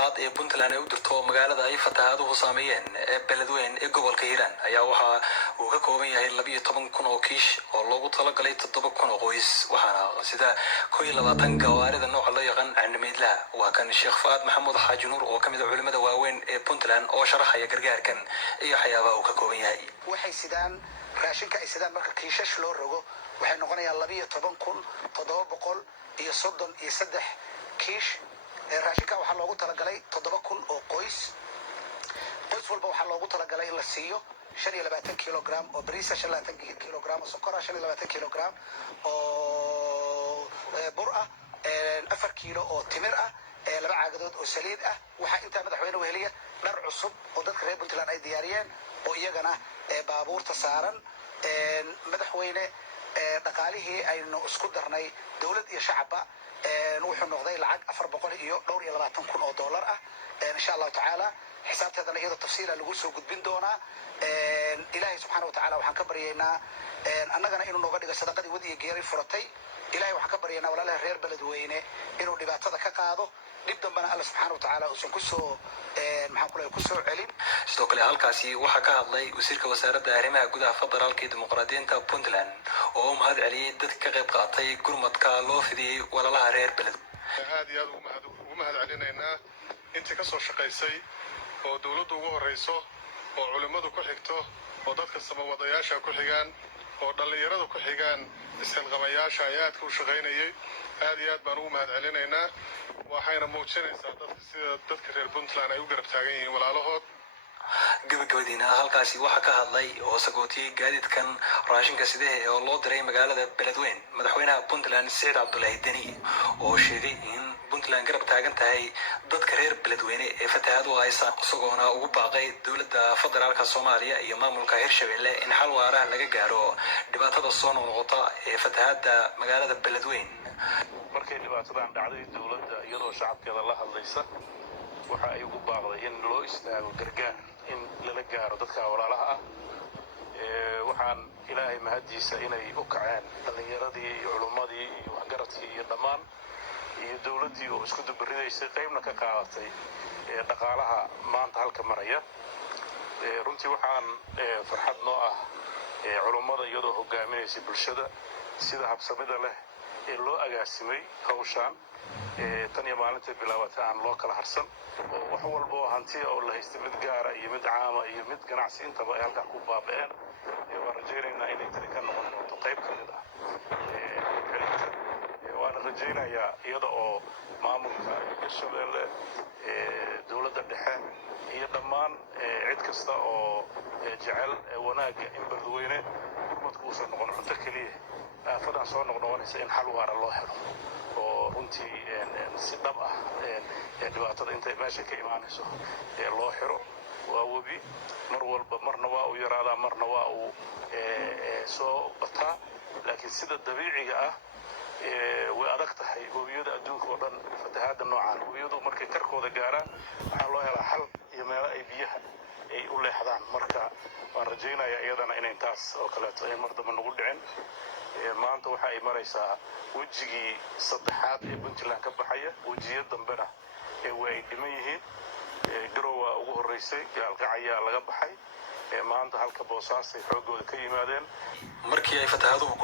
saddexaad ee Puntland ay u dirto magaalada ay fatahaaduhu saameeyeen ee Beledweyne ee gobolka Hiiraan ayaa waxa uu ka kooban yahay 12,000 oo kiish oo loogu talagalay 7,000 oo qoys waxaana sida 21 gawaarida nooca loo yaqaan candmeedlaha waa kan Sheekh Faad Maxamuud Xaaji Nuur oo kamid ah culimada waaweyn ee Puntland oo sharaxaya gargaarkan iyo waxyaabaha uu ka kooban yahay. waxay sidaan raashinka ay sidaan marka kiishash loo rogo waxay noqonayaan 12,733 kiish raashinka waxaa loogu talagalay 7,000 oo qoys walba waxaa loogu talagalay in la siiyo 25 kilogram oo bariis 25 kilogram oo sokor 25 kilogram oo bur ah 4 kiilo oo timir ah 2 caagadood oo saliid ah waxa inta madaxweynuhu heliya dhar cusub oo dadka reer Puntland ay diyaariyeen oo iyagana baabuurta saaran madaxweyne dhaqaalihii aynu isku darnay dawlad iyo shacabba wuxuu noqday lacag 422,000 oo dollar ah insha Allah taala xisaabteedana iyada tafsiila lagu soo gudbin doonaa ilaahay subxaanahu wa tacaala waxaan ka baryaynaa annagana inuu nooga dhigo sadaqadii wadi iyo geeri furatay ilaahay waxaan ka baryaynaa walaalaha reer Beledweyne inuu dhibaatada ka qaado dib dambana Allah subxaanahu wa tacaala uusan ku soo celin sidoo kale halkaasi waxaa ka hadlay wasiirka wasaaradda arrimaha gudaha federaalka iyo dimuqraadiyiinta Puntland oo mahad celiyay dadka ka qayb qaatay gurmadka loo fidiyay walaalaha reer Beledweyne aad iyo aad ugu mahad celinaynaa intii ka soo shaqaysay oo dawladdu ugu horeyso oo culimadu ku xigto oo dadka samawadayaasha ku xigaan oo dhalinyaradu ku xigaan isxilqamayaasha aadka u shaqaynayay aad iyo aad baan ugu mahad celinaynaa waxayna muujinaysaa dadka reer Puntland ay u garab taagan yihiin walaalahood gabagabadiina halkaasi waxaa ka hadlay oo sagootiyay gaadiidkan raashinka sidee oo loo diray magaalada Beledweyne madaxweynaha Puntland Saciid Cabdullaahi Deni oo sheegay in Puntland garab taagan tahay dadka reer Beledweyne ee fatahaaduhu haysan isagoona ugu baaqay dawladda federaalka Soomaaliya iyo maamulka Hirshabelle in xal waara laga gaaro dhibaatada soo noqota ee fatahaada magaalada Beledweyne markay dhibaatadan dhacday dawladda iyadoo shacabkeeda la hadlaysa waxa ay ugu baaqday in loo istaago gargaar in lala gaaro dadka walaalaha ah waxaan ilaahay mahadiisa inay u kaceen dhalinyaradii iyo culimadii iyo waxgaradkii iyo dhammaan iyo dawladdii oo isku dubaridaysay qaybna ka qaadatay dhaqaalaha maanta halka maraya runtii waxaan farxad noo ah culimada iyadoo hogaaminaysay bulshada sida habsamida leh ee loo agaasimay hawshaan tan iyo maalinta bilaawata aan loo kala harsan oo wax walba oo hanti oo la haystay mid gaara iyo mid caama iyo mid ganacsi intaba ay halkaa ku baaba'een waan rajaynaynaa inay tani ka noqon doonto qayb ka mid ah waana rajaynayaa iyada oo maamulka Hirshabelle dawladda dhexe iyo dhammaan cid kasta oo jecel wanaagga in Beledweyne gurmadku uusan noqon cunto keliya aafadan soo noqonaysa in xal waara loo helo oo runtii si dhab ah dhibaatada intay meesha ka imaanayso loo xiro waa webi mar walba marna waa uu yaraadaa marna waa uu soo bataa laakiin sida dabiiciga ah way adag tahay webiyada adduunka oo dhan fatahaada noocan webiyadu markay karkooda gaaraan waxaa loo helaa xal iyo meelo ay biyaha ay u leexdaan marka waan rajaynayaa iyadana inay taas oo kaleeto ay mar damba nagu dhicin maanta waxa ay maraysaa wejigii saddexaad ee Puntland ka baxaya wejiyo dambena way dhiman yihiin garowa ugu horeysay gaalgacaya laga baxay maanta halka Boosaaso xoogooda ka yimaadeen markii ay fatahaaduhu ku